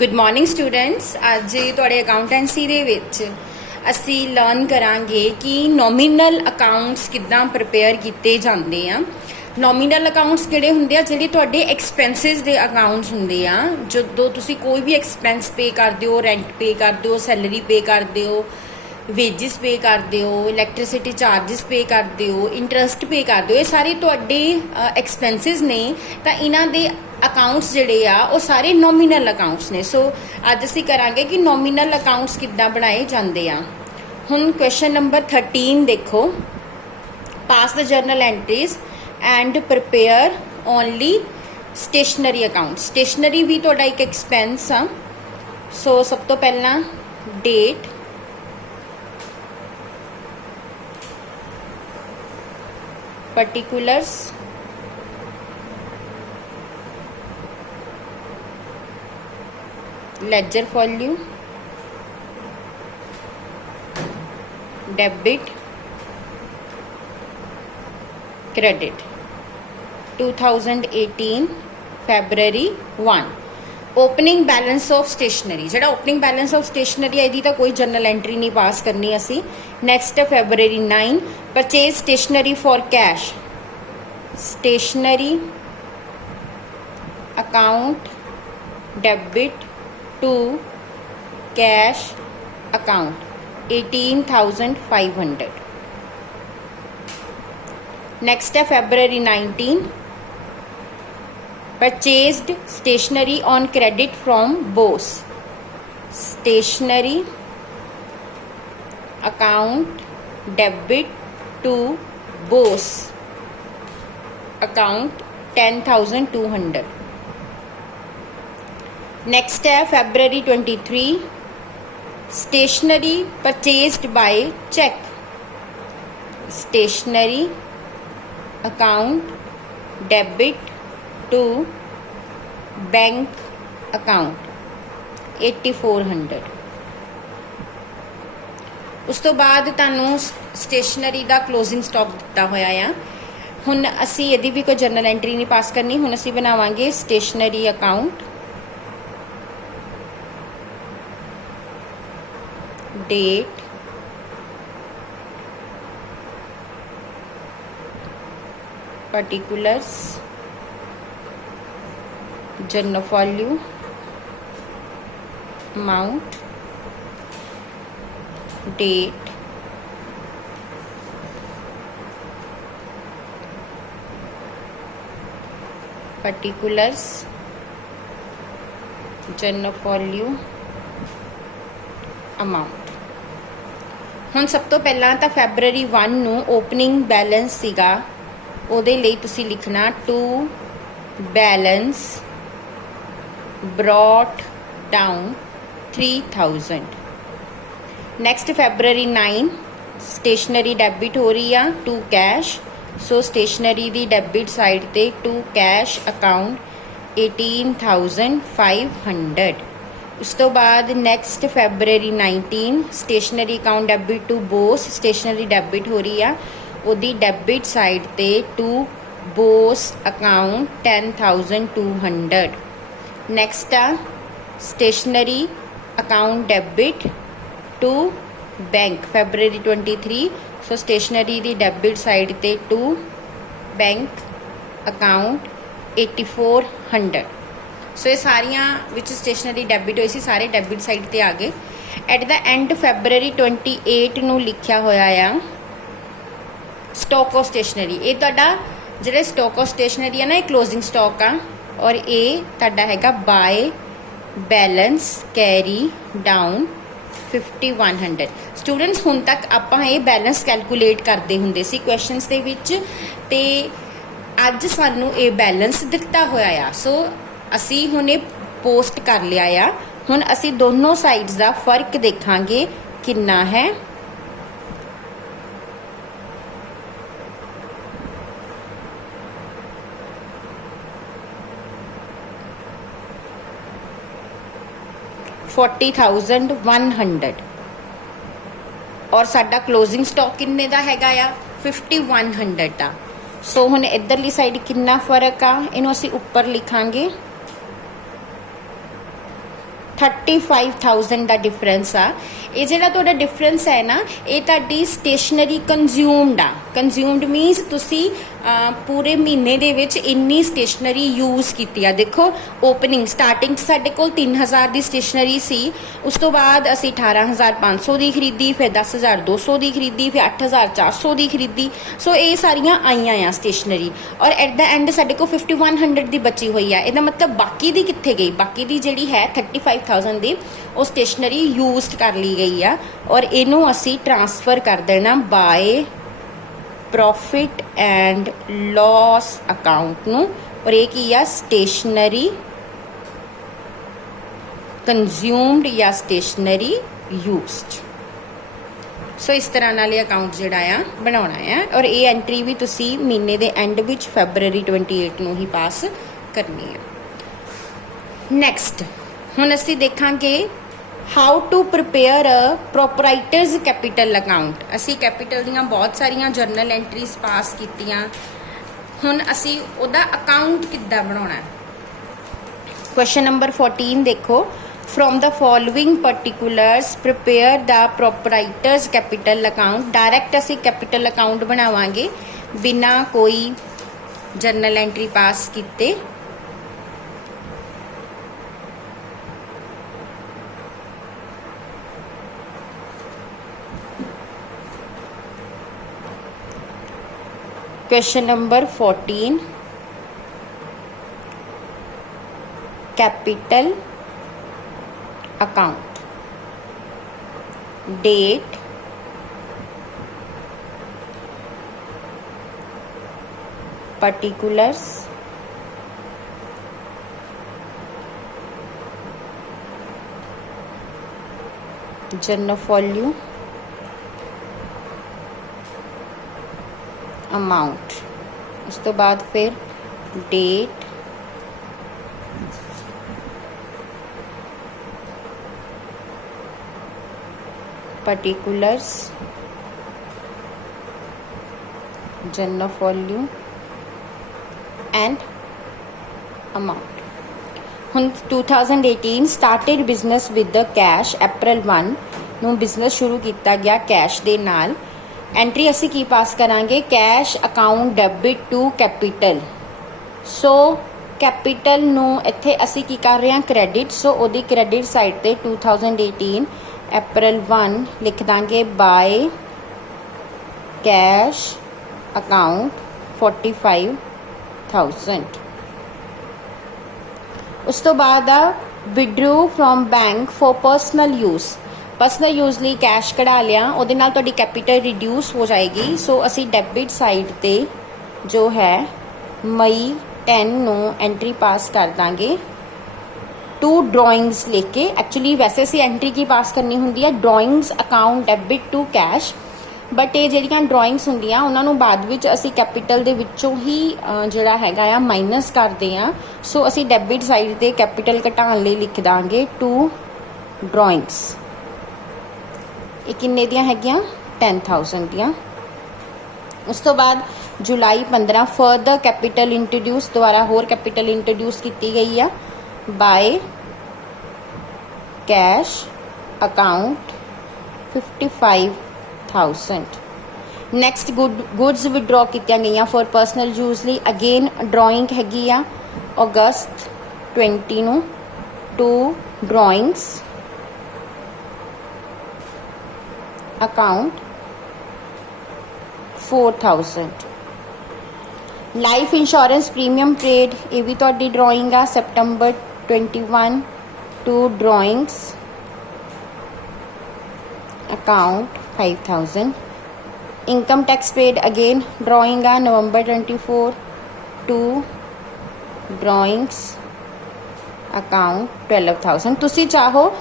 Good morning students. अज तुहाडे accountancy दे विच असी learn करांगे कि नॉमिनल अकाउंट्स किद्दां प्रिपेयर कीते जांदे आ। नॉमिनल अकाउंट्स किहड़े हुंदे आ? जिहड़े तुहाडे एक्सपेंसिस दे अकाउंट्स हुंदे आ। जदों तुसी कोई भी एक्सपेंस पे करदे हो, रेंट पे करदे हो, सैलरी पे करदे हो, वेजिस पे करदे हो, इलैक्ट्रिसिटी चार्जिस पे करदे हो, इंटरस्ट पे करदे हो, ये सारे तुहाडे एक्सपेंसिस ने। तां इन्हां दे अकाउंट्स जिहड़े आ वो सारे नॉमिनल अकाउंट्स ने। सो अज असीं करांगे कि नॉमिनल अकाउंट्स किद्दां बनाए जांदे आ। हुण क्वेश्चन नंबर 13 देखो। Pass the journal entries and prepare only stationery account. Stationery भी तुहाडा एक एक्सपेंस आ। सो सब तो पहला date, particulars, ledger value, debit, credit, 2018 February 1। Opening balance of stationery, जो ओपनिंग बैलेंस ऑफ स्टेशनरी है, तो कोई जर्नल एंट्री नहीं पास करनी असी। Next February 9 purchase stationery for cash. Stationery account debit to cash account 18,500। Next है February 19 purchased stationery on credit from Bose। stationery account debit to Bose account 10,200। next है February 23 stationery purchased by check। stationery account debit to bank account 8400। उस तो बाद तुहानू stationery का closing stock दिता होया आ। हुण असी यदि भी कोई जर्नल एंट्री नहीं पास करनी। हुण असी बनावांगे stationery account, date, particulars, journal value, amount, date, particulars, journal value, amount. हुण सब तो पहला तो February 1 नूं ओपनिंग बैलेंस सीगा, उहदे लई तुसीं लिखना to balance brought down 3000। Next February 9 stationery debit हो रही है टू कैश। सो स्टेशनरी दी डेबिट साइड ते टू कैश अकाउंट 18,500। उस तो बाद next February 19 stationery account debit to Bose. Stationery debit हो रही है, उहदी डेबिट साइड ते टू बोस अकाउंट 10,200। नेक्स्ट आ stationery account debit to bank February 23। So stationery दी डेबिट साइड ते टू बैंक अकाउंट 8400। सो ये सारियां विच स्टेशनरी डेबिट हुई सी, सारे डेबिट साइड ते आ गए। एट द एंड February 28 नूं लिखिया होया आ स्टॉक ऑफ स्टेशनरी। ये तुहाडा जिहड़ा स्टॉक ऑफ स्टेशनरी है ना, ये क्लोजिंग स्टॉक आ, और ये तुहाडा हैगा by balance carry down 5100। Students हुण तक आपां ये बैलेंस कैलकुलेट करते हुंदे सी क्वेश्चनस दे विच, ते अज सानू ये बैलेंस दिता होया आ। सो असी हुण ये पोस्ट कर लिया आ। हुण असी दोनों साइड्स का फर्क देखांगे कितना है। $40,100 और साडा क्लोजिंग स्टॉक किन्ने दा हैगा आ 5100 का। सो हुण इधरली साइड कितना फर्क आ, इनू असीं उपर लिखांगे 35,000 ਦਾ ਡਿਫਰੈਂਸ ਆ। ਇਹ ਜਿਹੜਾ ਤੁਹਾਡਾ ਡਿਫਰੈਂਸ ਹੈ ਨਾ, ਇਹ ਤੁਹਾਡੀ ਸਟੇਸ਼ਨਰੀ ਕੰਜ਼ਿਊਮਡ ਆ। ਕੰਜ਼ਿਊਮਡ ਮੀਨਸ ਤੁਸੀਂ ਪੂਰੇ ਮਹੀਨੇ ਦੇ ਵਿੱਚ ਇੰਨੀ ਸਟੇਸ਼ਨਰੀ ਯੂਜ਼ ਕੀਤੀ ਆ। ਦੇਖੋ ਓਪਨਿੰਗ ਸਟਾਰਟਿੰਗ 'ਚ ਸਾਡੇ ਕੋਲ 3000 ਦੀ ਸਟੇਸ਼ਨਰੀ ਸੀ, ਉਸ ਤੋਂ ਬਾਅਦ ਅਸੀਂ 18,500 ਦੀ ਖਰੀਦੀ, ਫਿਰ 10,200 ਦੀ ਖਰੀਦੀ, ਫਿਰ 8,400 ਦੀ ਖਰੀਦੀ। ਸੋ ਇਹ ਸਾਰੀਆਂ ਆਈਆਂ ਆ ਸਟੇਸ਼ਨਰੀ, ਔਰ ਐਟ ਦਾ ਐਂਡ ਸਾਡੇ ਕੋਲ 5100 ਦੀ ਬਚੀ ਹੋਈ ਆ। ਇਹਦਾ ਮਤਲਬ ਬਾਕੀ ਦੀ ਕਿੱਥੇ ਗਈ? ਬਾਕੀ ਦੀ ਜਿਹੜੀ ਹੈ 35,000 ਦੀ, ਉਹ ਸਟੇਸ਼ਨਰੀ ਯੂਜ਼ਡ ਕਰ ਲਈ ਗਈ ਆ, ਔਰ ਇਹਨੂੰ ਅਸੀਂ ਟ੍ਰਾਂਸਫਰ ਕਰ ਦੇਣਾ by profit and loss account ਨੂੰ। ਔਰ ਇਹ ਕੀ ਆ? ਸਟੇਸ਼ਨਰੀ ਕੰਜ਼ਿਊਮਡ ਜਾਂ ਸਟੇਸ਼ਨਰੀ ਯੂਜ਼ਡ। ਸੋ ਇਸ ਤਰ੍ਹਾਂ ਨਾਲ ਇਹ ਅਕਾਊਂਟ ਜਿਹੜਾ ਆ ਬਣਾਉਣਾ ਆ, ਔਰ ਇਹ ਐਂਟਰੀ ਵੀ ਤੁਸੀਂ ਮਹੀਨੇ ਦੇ ਐਂਡ ਵਿੱਚ ਫੈਬਰਰੀ 28 ਨੂੰ ਹੀ ਪਾਸ ਕਰਨੀ ਹੈ। ਨੈਕਸਟ ਹੁਣ ਅਸੀਂ ਦੇਖਾਂਗੇ how to prepare a proprietor's capital account. ਅਸੀਂ ਕੈਪੀਟਲ ਦੀਆਂ ਬਹੁਤ ਸਾਰੀਆਂ ਜਰਨਲ ਐਂਟਰੀਜ਼ ਪਾਸ ਕੀਤੀਆਂ, ਹੁਣ ਅਸੀਂ ਉਹਦਾ ਅਕਾਊਂਟ ਕਿੱਦਾਂ ਬਣਾਉਣਾ ਹੈ। ਕੁਐਸਚਨ ਨੰਬਰ 14 ਦੇਖੋ, from the following particulars prepare the proprietors capital account। Direct ਅਸੀਂ कैपिटल अकाउंट ਬਣਾਵਾਂਗੇ बिना कोई जर्नल एंट्री पास ਕੀਤੇ। Question number 14 capital account, date, particulars, journal volume, amount. उस तो बाद फिर date, particulars, journal volume and amount। ਹੁਣ 2018 started business with the cash। April 1 ਨੂੰ ਬਿਜ਼ਨਸ ਸ਼ੁਰੂ ਕੀਤਾ ਗਿਆ ਕੈਸ਼ ਦੇ ਨਾਲ। ਐਂਟਰੀ ਅਸੀਂ ਕੀ ਪਾਸ ਕਰਾਂਗੇ? Cash account debit to capital. So capital ਨੂੰ ਇੱਥੇ ਅਸੀਂ ਕੀ ਕਰ ਰਹੇ ਹਾਂ? ਕ੍ਰੈਡਿਟ। ਸੋ ਉਹਦੀ ਕ੍ਰੈਡਿਟ ਸਾਈਡ ਤੇ 2018 April 1 ਲਿਖ ਦਾਂਗੇ ਬਾਏ ਕੈਸ਼ ਅਕਾਊਂਟ 45,000। ਉਸ ਤੋਂ ਬਾਅਦ ਆ withdrew from bank for personal use. Personal use ਲਈ ਕੈਸ਼ ਕਢਾ ਲਿਆ, ਉਹਦੇ ਨਾਲ ਤੁਹਾਡੀ ਕੈਪੀਟਲ ਰਿਡਿਊਸ ਹੋ ਜਾਏਗੀ। ਸੋ ਅਸੀਂ ਡੈਬਿਟ ਸਾਈਡ ਤੇ ਜੋ ਹੈ ਮਈ 10 ਨੂੰ ਐਂਟਰੀ ਪਾਸ ਕਰ ਦਾਂਗੇ टू ड्राइंग्स लेके। एक्चुअली वैसे सी एंट्री की पास करनी होंगी है drawings account debit to cash, but ये ਜਿਹੜੀਆਂ ਡਰਾਇੰਗਸ ਹੁੰਦੀਆਂ ਉਹਨਾਂ ਨੂੰ ਬਾਅਦ ਵਿੱਚ ਅਸੀਂ ਕੈਪੀਟਲ ਦੇ ਵਿੱਚੋਂ ਹੀ ਜਿਹੜਾ ਹੈਗਾ ਆ ਮਾਈਨਸ ਕਰਦੇ ਆ। ਸੋ ਅਸੀਂ ਡੈਬਿਟ ਸਾਈਡ ਤੇ ਕੈਪੀਟਲ ਘਟਾਉਣ ਲਈ ਲਿਖ ਦਾਂਗੇ ਟੂ ਡਰਾਇੰਗਸ। ਇਹ ਕਿੰਨੇ ਦੀਆਂ ਹੈਗੀਆਂ? 10,000 ਦੀਆਂ। ਉਸ ਤੋਂ ਬਾਅਦ ਜੁਲਾਈ 15 ਫਰਦਰ ਕੈਪੀਟਲ ਇੰਟਰੋਡਿਊਸ, ਦੁਬਾਰਾ ਹੋਰ ਕੈਪੀਟਲ ਇੰਟਰੋਡਿਊਸ ਕੀਤੀ ਗਈ ਆ by cash account 55,000। Next goods withdraw कीतियां गई फॉर परसनल यूज ਲਈ। अगेन ड्राइंग हैगी आ अगस्त 20 ਨੂੰ to drawings account 4,000। Life insurance premium paid, ये भी ਤੁਹਾਡੀ ड्राइंग आ सितंबर 21 to drawings account 5,000। Income tax paid again drawing आ नवंबर 24 टू ड्राइंग्स अकाउंट 12,000। तुसी चाहो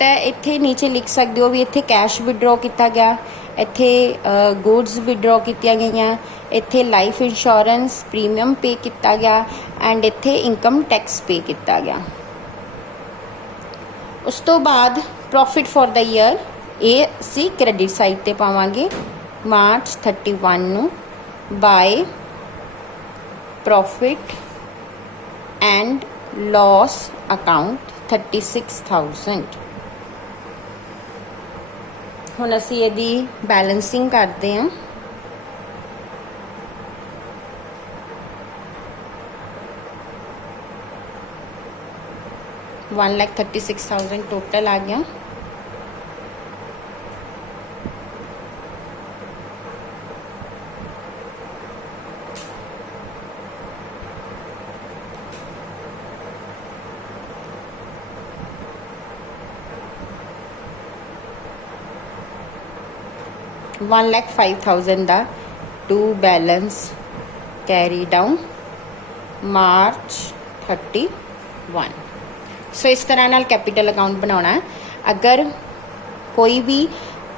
तो इत्थे नीचे लिख सकते हो भी इत्थे कैश विड्रॉ किया गया, इत्थे गुड्स विड्रॉ कीतियां गईयां, इत्थे लाइफ इंश्योरेंस प्रीमियम पे किया गया एंड इत्थे इनकम टैक्स पे किया गया। उस तो बाद प्रॉफिट फॉर द ईयर ये सी क्रेडिट साइड ते पावांगे मार्च 31 ਨੂੰ by profit and loss account 36,000। ਹੁਣ ਅਸੀਂ ਇਹਦੀ ਬੈਲੈਂਸਿੰਗ ਕਰਦੇ ਹਾਂ। $1,36,000 टोटल आ गया। $1,05,000 ਦਾ टू बैलेंस कैरी डाउन मार्च 31। सो इस तरह नाल कैपिटल अकाउंट बनाना है। अगर कोई भी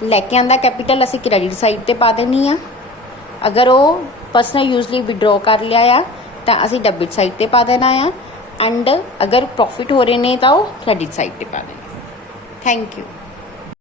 लैके आंदा कैपिटल असी क्रेडिट साइड ते पा देनी आ, अगर वो पर्सनल यूज लई विड्रॉ कर लिया आ तो असी डेबिट साइड ते पा देना आ, एंड अगर प्रॉफिट हो रहे ने तो वो क्रेडिट साइड ते पा देना। Thank you.